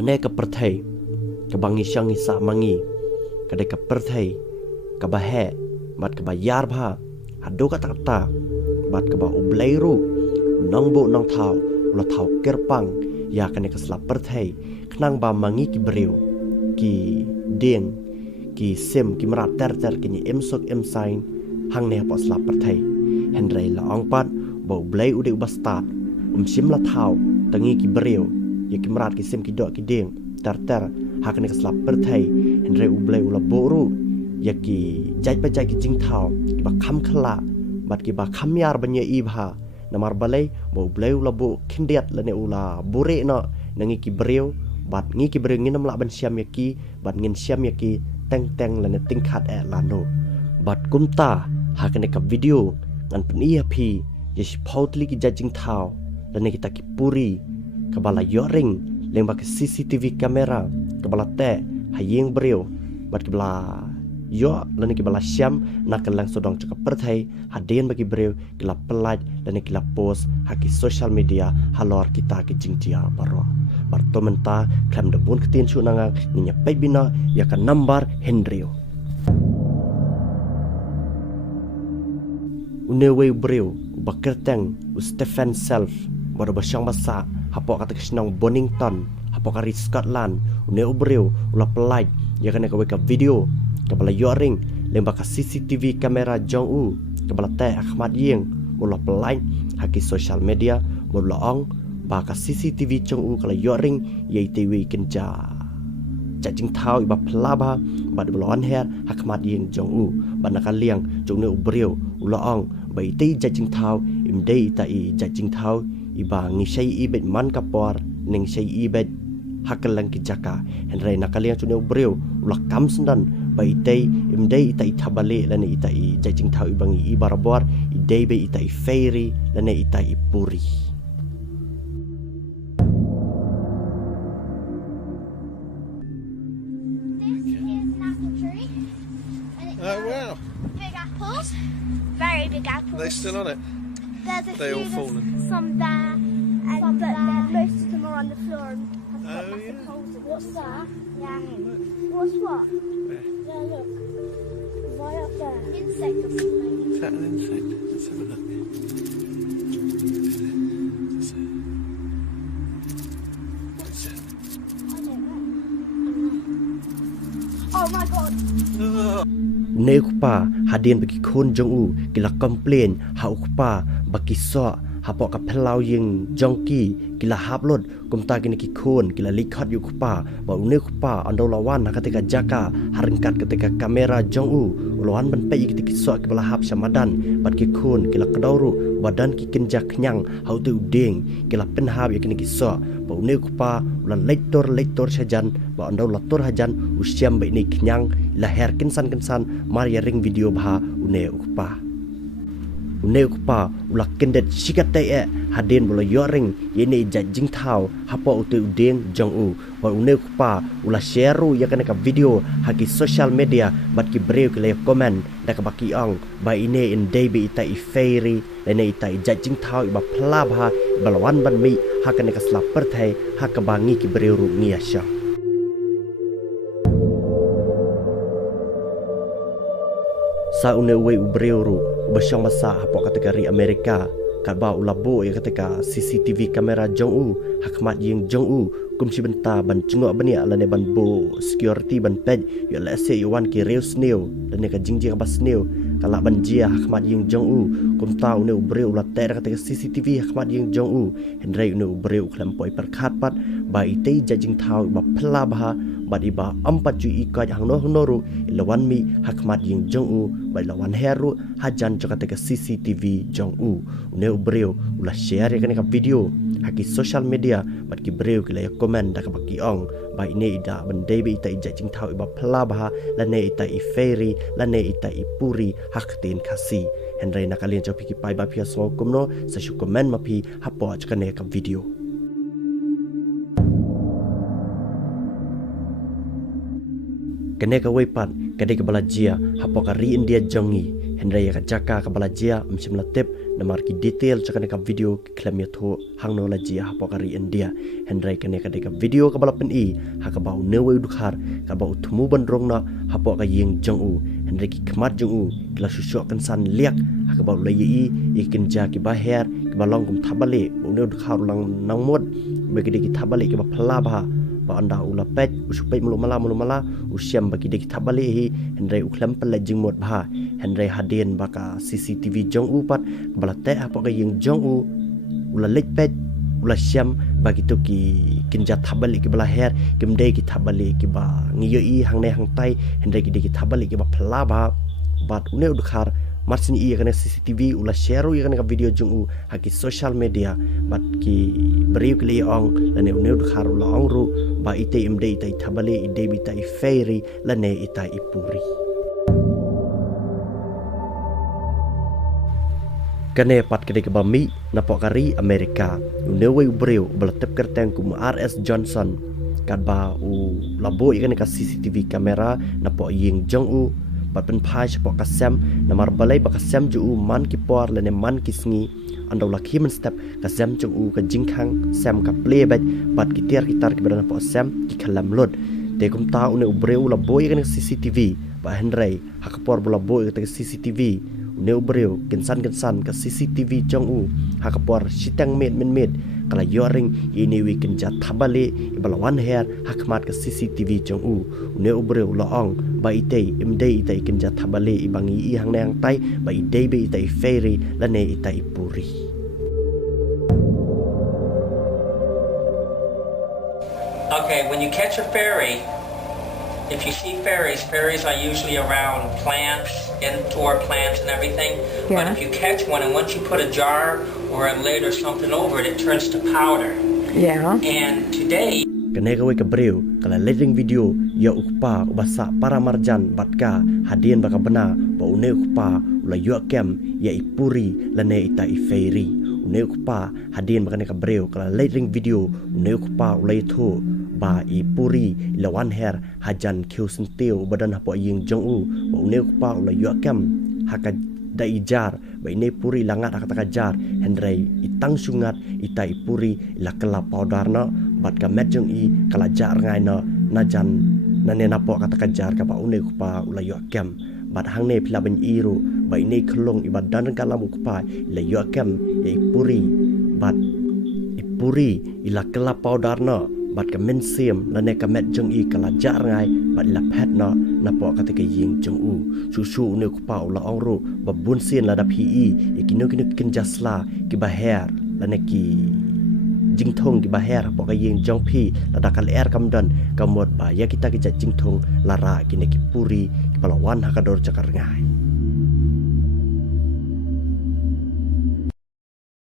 Kane ka perthai ka bangi syangi sa mangi kade ka perthai ka bahe bat ka bayar bha hado ka takta bat ka ba ublai ru nong bo nong thau ula thau kerpang ya kane ka slap perthai knang ba mangi ki breu ki deng ki sem ki mrat ter ki ni emsok em sain hang ne po slap perthai henrei la ong pat bo ublai ude ubastat sim la thau tangi ki breu ya ki mrat ki sem ki do ki deng ter hakane ka slap perthai henrei ublai ula boru ya ki jaj ba jaj ki jing thau ki ba kham khla bat ki ba kham yar banya i bha namar balai bo ublai ula bo khindiat la ne ula bure no nangi ki breu bat ngi ki breu nginam la ban siam ya ki bat ngin siam ya ki teng la ne ting khat e la no bat kumta hakane ka video ngan pni phi ya si phautli ki jajing thau la ne kita ki puri ka bala ïohring leng ba ki CCTV kamera ka bala te hayeng breu bat ki bala yo lani ki bala syam nak lang sodong cakap perthai hadien bagi breu kila pelaj lani kila post haki social media halor kita ki jingtia baro barto menta klam de bun ketin sunanga ninya pai bina ya kan number henrio unewe breu bakerteng u Stephen self baro basyang basa hapo kata kisnong Bonington hapo kari Scotland unewe breu ula pelaj ya kan ka video kabala ïohring lemba ka CCTV kamera jong u kabala te Ahmad Yeng mula pelai haki social media mula ong ba ka CCTV jong u kala ïohring yai tewi kenja jajing thau iba pelaba ba de belon her Ahmad Yeng jong u ba nakaliang jong ne ubreu ula ong ba itei jajing thau imdei ta I jajing thau iba ngisai ibet man kapor ning sai ibet hakalang kijaka henrei nakaliang jong ne ubreu ula kam sendan baitai imdei itai thabale lane itai jajing thau ibangi ibarabor idei be itai fairies lane itai puri Oh wow. Big apples. Very big apples. They're still on it. There's a They few, all fallen. some there, and some there. Most of them are on the floor and have got Oh, massive yeah. holes in them. What's that? Yeah. What's what? There. Yeah, look. Right up there. Insect or something. Is that an insect? Let's have a look. What is it? I don't know. Oh my god. Oh. Neukpa hadien bagi khon jong u kila complain ha ukpa baki so hapo ka phelau yeng jongki kila haplot kumta kini ki khon kila likhat yu khpa ba neukpa andolawan ketika jaka haringkat ketika kamera jong u ulawan ban pe ketika so ki bala hap samadan bat ki khon kila kadauru badan ki kenjak nyang hau tu ding kila penhab yakini ki so ba neukpa ulan lektor sajan ba andolator hajan usiam ba ini kenyang lahir kensan Maria ring video bha une ukpa ulak kendet sikate e hadin bola ïohring yene jajing thau hapo utu udeng jong u ba une ukpa ula share ya kana ka video haki social media bat ki breu ke le comment da ka baki ong ba ine in day be ita I fairies lene ita jajing thau ba phla bha balawan ban mi hakane ka slap perthai haka bangi ki breu ru ngia sha sa une we ubreu ru basyang masa hapo kategori Amerika kadba ulabo ya ketika CCTV kamera jong u Ahmad Yeng jong u kumsi benta ban cungok bania lane ban bo security ban pej yo lese yuan ki reus neu lane ka jingjing bas neu kala ban jia Ahmad Yeng jong u kumta une ubreu la ter ketika CCTV Ahmad Yeng jong u henrei une ubreu klampoi perkhat pat ba itei jajing thau ba phla bha bat iba ampat ju ikaj hangno hnoru ilawan mi Ahmad Yeng jong u ba ilawan heru hajan ketika CCTV jong u une ubreu ula share kan ka video haki social media bat ki breu ki la comment da ka baki ong ba ine ida bande be ita jajing thau iba phla bha lane ita I fairies lane ita I puri haktin khasi henrei nakalien chopi ki pai ba phia so kumno sa shu comment ma phi hapo chkane ka video kene ka wepat kade ka balajia hapo ka ri India jongi Henry ka jaka ka balajia msim latip namar ki detail cakane ka video klem ya tho hangno lajia hapokari India. Henry kane ka video ka balapen I haka bau newe dukhar ka bau thumu bandrong na hapok ka yeng jong u. Henry ki kmat jong u kila susuk kan san liak haka bau layi I ikin ja ki baher ki balong kum thabale bau newe dukhar ulang nangmod bagi ki thabale ki ba phla ba anda ula pet usupai mulu mala usiam bagi dek tabale hi Henry uklam pala jingmot bha Henry hadien baka CCTV jong upat bala te apa ka yeng jong u ula lek pet ula siam bagi tu ki kinja tabale ki bala her kimde ki tabale ki ba ngiyoi hang ne hang tai Henry ki dek tabale ki ba phla ba bat une udkhar marsin I kana CCTV ula share u kana video jong u haki social media bat ki beriu kli ong lane une udkhar ula ong ru ba ite imde ite thabale ide bita I fairy lane ita I puri kane pat kede ke bami napok kari Amerika unewe ubreu belatep kerteng kum RS Johnson kad ba u labo ikane ka CCTV kamera napok ying jong u bat pen phai chapok ka sem namar balai ba ka sem ju u man ki por lane man ki sngi andau lakhi men step ka sem jong u ka jingkhang sem ka play bat ki tiar ki tar ki badana po sem ki khalam lot te kum ta une ubreu labo ikane CCTV ba Henry hakapor bola bo ikane CCTV neu breu kensan ke CCTV jong u hakapor sitang med kala ïohring ini wi kenja thabale ibalawan her hakmat ke CCTV jong u neu breu laong ba ite imde ite kenja thabale ibangi I hang nang tai ba ide be ite fairy lane ite puri Okay, when you catch a fairy, if you see fairies are usually around plants, indoor plants and everything. But if you catch one and once you put a jar or a lid or something over it, it turns to powder. Yeah. And today, kene gawe ka breu kala leading video ya ukpa ubasa para marjan batka hadien baka bena ba une ukpa ula yokem ya ipuri lane ita fairy une ukpa hadien baka ne ka breu kala leading video une ukpa ula itho ba ipuri lawan her hajan khiusin teu badan hapo ying jong u ba une ukpa ula yokem haka da ijar ba ine puri langat haka jar Henry itang sungat ita ipuri la kala powder na bat ka met jong I kala jar ngai na najan nane napo kata kajar ka ba une ukpa ula yokem bat hang ne phila ban I ru ba ine khlong ibadan kala ukpa la yokem ya ipuri bat ipuri ila kala powder na bat ka men sim lane ka met jong I kala jar ngai bat la phet na napo kata ka ying jong u susu une ukpa ula ong ru ba bun sin la da PE ikino kin jasla ki ba hair lane ki jing thong ki baher po ka yeng jong phi la dakal air kamdan kamot ba ya kita ki jing thong lara ki ne ki puri ki palawan hakador cakar ngai